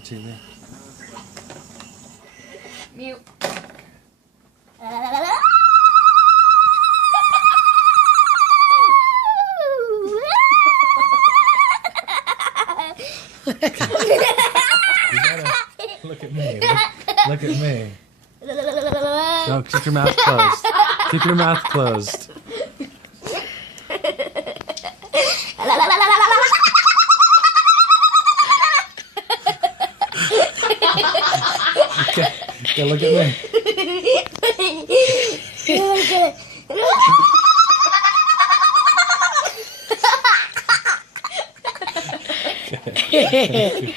the TV. Mute. You gotta look at me. Look at me. No, keep your mouth closed. Keep your mouth closed. Okay, look at me. Okay.